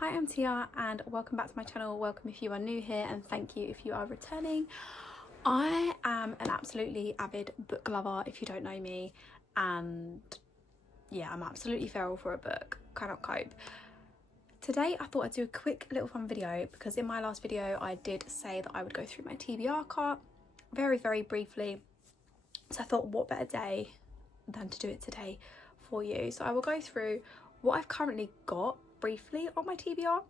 Hi, I'm Tia and welcome back to my channel. Welcome if you are new here and thank you if you are returning. I am an absolutely avid book lover if you don't know me, and yeah, I'm absolutely feral for a book, cannot cope. Today I thought I'd do a quick little fun video because in my last video I did say that I would go through my TBR cart very briefly. So I thought what better day than to do it today for you. So I will go through what I've currently got briefly on my TBR.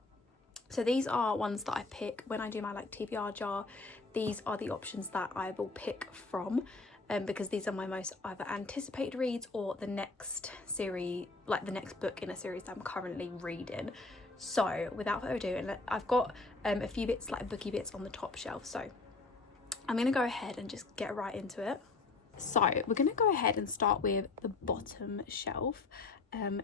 So these are ones that I pick when I do my TBR jar. These are the options that I will pick from because these are my most either anticipated reads or the next series, like the next book in a series that I'm currently reading. So without further ado, and I've got a few bits, like booky bits, on the top shelf, so I'm gonna go ahead and just get right into it. So we're gonna go ahead and start with the bottom shelf,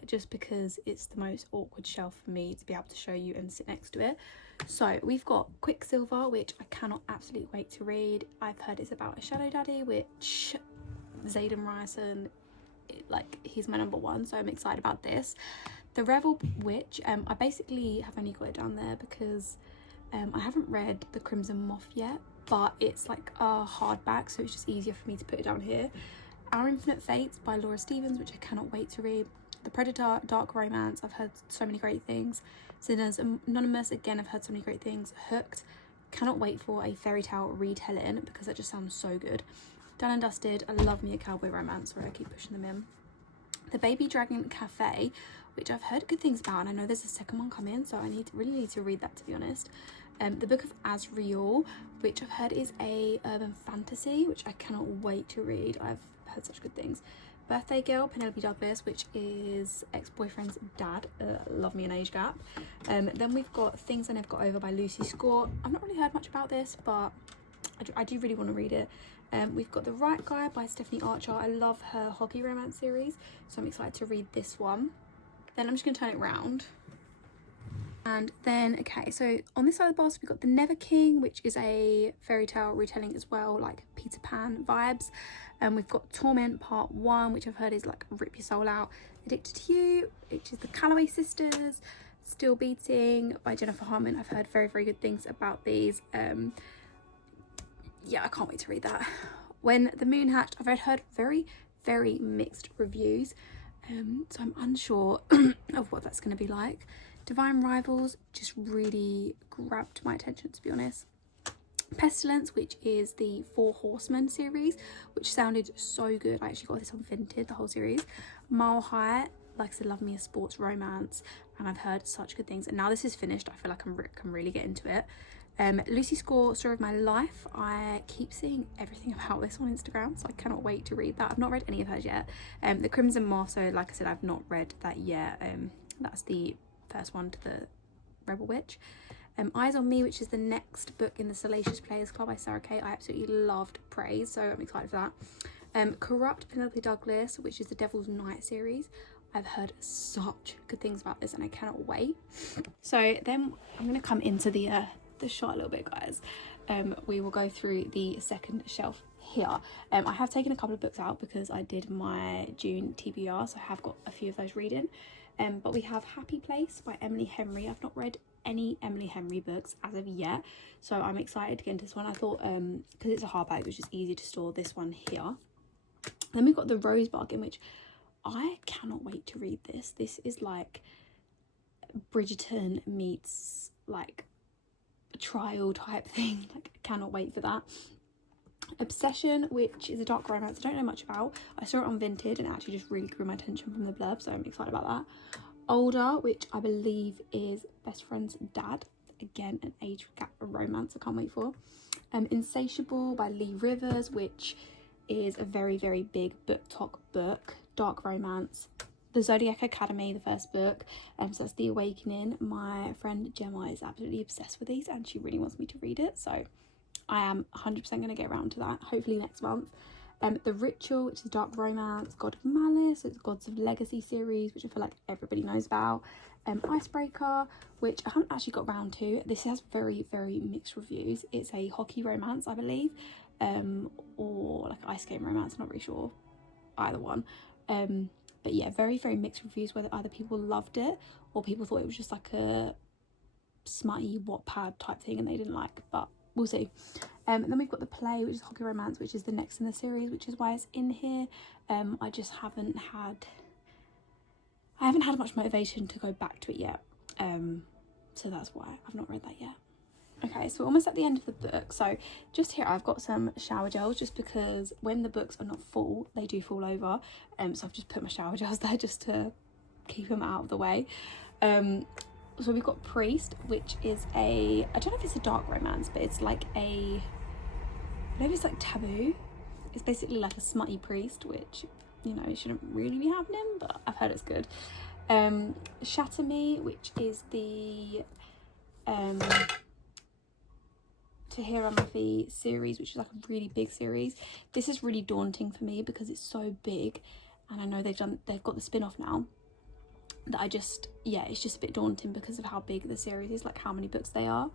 just because it's the most awkward shelf for me to be able to show you and sit next to it. So we've got Quicksilver, which I cannot absolutely wait to read. I've heard it's about a shadow daddy, which Zayden Ryerson, he's my number one, so I'm excited about this. The Revel Witch, I basically have only got it down there because I haven't read The Crimson Moth yet, but it's like a hardback, so it's just easier for me to put it down here. Our Infinite Fates by Laura Stevens, which I cannot wait to read. The Predator Dark Romance, I've heard so many great things. Sinners Anonymous, again, I've heard so many great things. Hooked, cannot wait for a fairy tale retelling because that just sounds so good. Done and Dusted, I love me a cowboy romance. Sorry, I keep pushing them in. The Baby Dragon Cafe, which I've heard good things about, and I know there's a second one coming, so I really need to read that, to be honest. The Book of Azriel, which I've heard is a urban fantasy, which I cannot wait to read. I've heard such good things. Birthday Girl, Penelope Douglas, which is ex-boyfriend's dad. Love me an age gap. Then we've got Things I Never Got Over by Lucy Score. I've not really heard much about this, but I do really want to read it. We've got The Right Guy by Stephanie Archer. I love her hockey romance series, so I'm excited to read this one. Then I'm just going to turn it round. And then, okay, so on this side of the box, we've got The Never King, which is a fairy tale retelling as well, like Peter Pan vibes. And we've got Torment Part 1, which I've heard is like rip your soul out. Addicted to You, which is the Calloway sisters. Still Beating by Jennifer Harmon. I've heard very good things about these. Yeah, I can't wait to read that. When the Moon Hatched, I've heard very mixed reviews. So I'm unsure of what that's going to be like. Divine Rivals just really grabbed my attention, to be honest. Pestilence, which is the Four Horsemen series, which sounded so good. I actually got this on Vinted, the whole series. Mile High, like I said, love me a sports romance, and I've heard such good things. And now this is finished, I feel like I can really get into it. Lucy Score, Story of My Life. I keep seeing everything about this on Instagram, so I cannot wait to read that. I've not read any of hers yet. The Crimson Moth, so like I said, I've not read that yet. That's the first one to the Rebel Witch. Eyes on Me, which is the next book in the Salacious Players Club by Sarah Kay. I absolutely loved Praise, so I'm excited for that. Corrupt, Penelope Douglas, which is the Devil's Night series. I've heard such good things about this and I cannot wait. So then I'm going to come into the shot a little bit, guys. We will go through the second shelf here. I have taken a couple of books out because I did my June TBR, so I have got a few of those reading. But we have Happy Place by Emily Henry. I've not read any Emily Henry books as of yet, so I'm excited to get into this one. I thought because it's a hardback, it was just easy to store this one here. Then we've got The Rose Bargain, which I cannot wait to read this. This is like Bridgerton meets like a trial type thing. Like, I cannot wait for that. Obsession, which is a dark romance I don't know much about. I saw it on Vinted and it actually just really grew my attention from the blurb, so I'm excited about that. Older, which I believe is Best Friend's Dad. Again, an age gap romance I can't wait for. Insatiable by Lee Rivers, which is a very big BookTok book. Dark romance. The Zodiac Academy, the first book. So that's The Awakening. My friend Gemma is absolutely obsessed with these and she really wants me to read it, so I am 100% going to get around to that, hopefully next month. The Ritual, which is dark romance. God of Malice, it's Gods of Legacy series, which I feel like everybody knows about. Icebreaker, which I haven't actually got around to. This has very mixed reviews. It's a hockey romance, I believe, or like ice game romance, I'm not really sure, either one. But yeah, very mixed reviews, whether either people loved it or people thought it was just like a smutty Wattpad type thing and they didn't like, but we'll see. And then we've got The Play, which is Hockey Romance, which is the next in the series, which is why it's in here. I just haven't had much motivation to go back to it yet, so that's why I've not read that yet. Okay, so we're almost at the end of the book. So just here I've got some shower gels, just because when the books are not full, they do fall over. So I've just put my shower gels there just to keep them out of the way. So we've got Priest, which is I don't know if it's a dark romance, but it's like maybe it's like taboo. It's basically like a smutty priest, which, you know, it shouldn't really be happening, but I've heard it's good. Shatter Me, which is the Tahira Mafi series, which is like a really big series. This is really daunting for me because it's so big, and I know they've got the spin-off now, that it's just a bit daunting because of how big the series is, like how many books they are.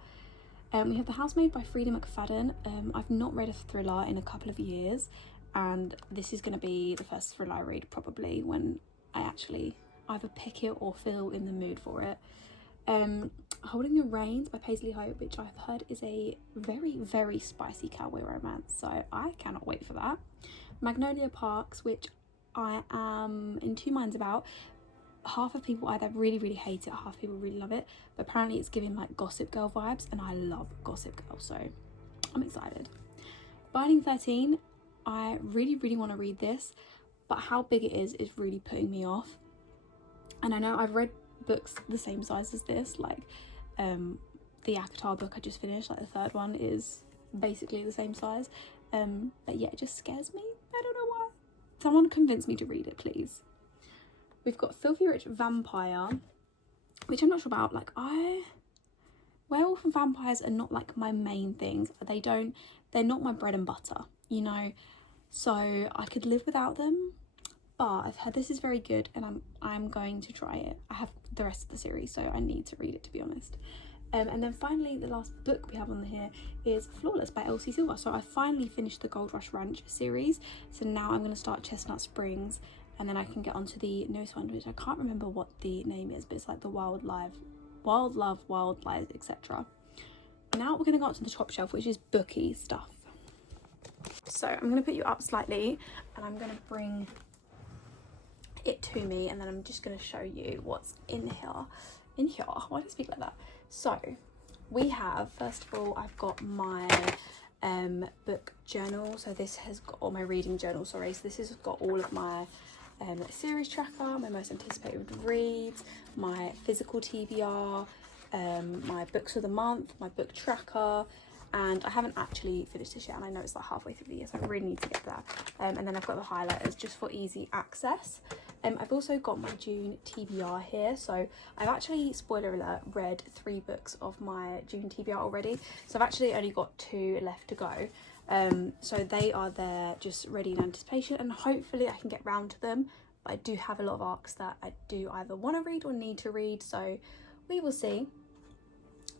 We have The Housemaid by Frida McFadden. I've not read a thriller in a couple of years, and this is going to be the first thriller I read probably when I actually either pick it or feel in the mood for it. Holding the Reins by Paisley Hope, which I've heard is a very, very spicy cowboy romance, so I cannot wait for that. Magnolia Parks, which I am in two minds about. Half of people either really, really hate it, half people really love it, but apparently it's giving like Gossip Girl vibes, and I love Gossip Girl, so I'm excited. Binding 13, I really, really want to read this, but how big it is really putting me off. And I know I've read books the same size as this, like the Akatar book I just finished, like the third one is basically the same size, but yeah, it just scares me. I don't know why. Someone convince me to read it, please. We've got Filthy Rich Vampire, which I'm not sure about. Like, werewolf and vampires are not like my main things. They're not my bread and butter, you know, so I could live without them, but I've heard this is very good, and I'm going to try it. I have the rest of the series, so I need to read it, to be honest. And then finally, the last book we have on here is Flawless by Elsie Silver. So I finally finished the Gold Rush Ranch series, so now I'm going to start Chestnut Springs, and then I can get onto the newest one, which I can't remember what the name is, but it's like the Wild Love, Wild Lies, etc. Now we're going to go up to the top shelf, which is booky stuff. So I'm going to put you up slightly, and I'm going to bring it to me, and then I'm just going to show you what's in here. Why do I speak like that? So we have, first of all, I've got my book journal. So this has got all my reading journal, sorry. So this has got all of my series tracker, my most anticipated reads, my physical TBR, my books of the month, my book tracker, and I haven't actually finished this yet, and I know it's like halfway through the year, so I really need to get there. And then I've got the highlighters just for easy access. I've also got my June TBR here, so I've actually, spoiler alert, read 3 books of my June TBR already, so I've actually only got 2 left to go. So they are there just ready in anticipation, and hopefully I can get round to them, but I do have a lot of arcs that I do either want to read or need to read, so we will see.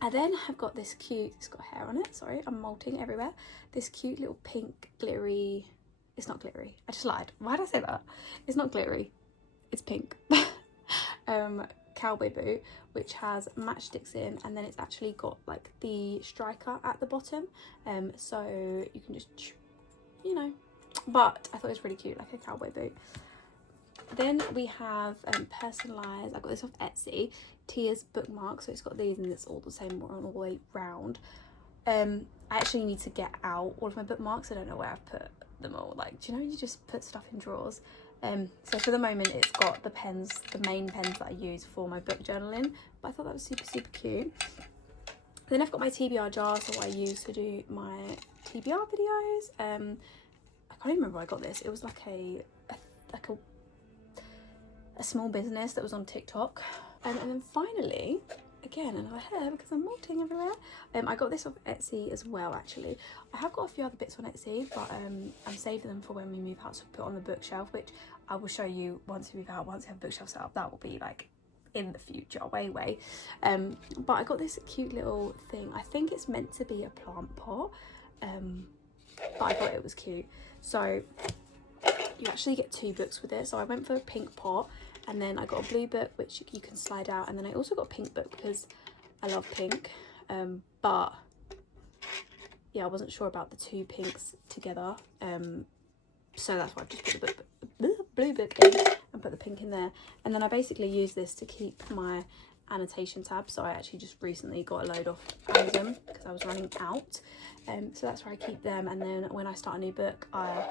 I then have got this cute, it's got hair on it, sorry, I'm molting everywhere, this cute little pink glittery, it's not glittery, I just lied, why did I say that? It's not glittery, it's pink. Cowboy boot, which has matchsticks in, and then it's actually got like the striker at the bottom, so you can just, you know, but I thought it was really cute, like a cowboy boot. Then we have personalised, I got this off Etsy, Tia's bookmark, so it's got these and it's all the same one all the way round. I actually need to get out all of my bookmarks, I don't know where I've put them all, like, do you know you just put stuff in drawers? So for the moment it's got the pens, the main pens that I use for my book journaling, but I thought that was super cute. Then I've got my TBR jar, so I use to do my TBR videos. I can't even remember where I got this. It was like a small business that was on TikTok. And then finally, again, another hair because I'm molting everywhere. I got this off Etsy as well, actually. I have got a few other bits on Etsy, but I'm saving them for when we move out to put on the bookshelf, which I will show you once we move out. Once we have a bookshelf set up, that will be like in the future, way. But I got this cute little thing. I think it's meant to be a plant pot, but I thought it was cute. So you actually get 2 books with it. So I went for a pink pot, and then I got a blue book which you can slide out, and then I also got a pink book because I love pink, but yeah, I wasn't sure about the two pinks together, so that's why I just put the blue book in and put the pink in there. And then I basically use this to keep my annotation tabs, so I actually just recently got a load off Amazon because I was running out, so that's where I keep them. And then when I start a new book, I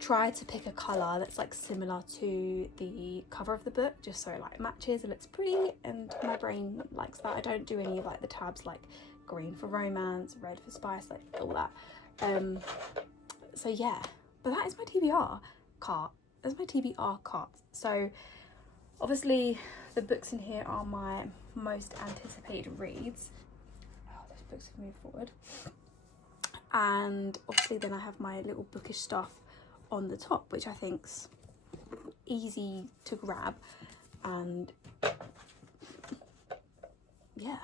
try to pick a colour that's like similar to the cover of the book, just so it like matches and looks pretty, and my brain likes that. I don't do any of like the tabs like green for romance, red for spice, like all that. So yeah, but that is my TBR cart. That's my TBR cart. So obviously the books in here are my most anticipated reads. Oh, those books have moved forward. And obviously then I have my little bookish stuff on the top, which I think's easy to grab. And yeah,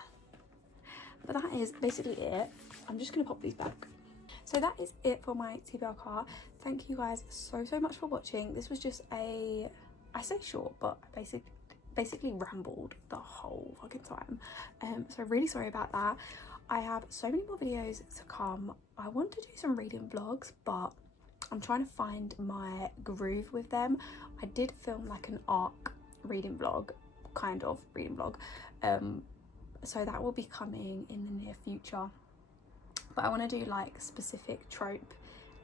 but that is basically it. I'm just gonna pop these back. So that is it for my TBR cart. Thank you guys so much for watching. This was just a, I say short, but basically rambled the whole fucking time, so really sorry about that. I have so many more videos to come. I want to do some reading vlogs, but I'm trying to find my groove with them. I did film like an arc reading vlog, kind of reading vlog, so that will be coming in the near future. But I want to do like specific trope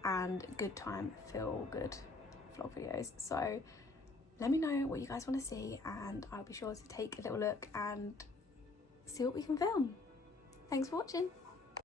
and good time feel good vlog videos. So let me know what you guys want to see, and I'll be sure to take a little look and see what we can film. Thanks for watching.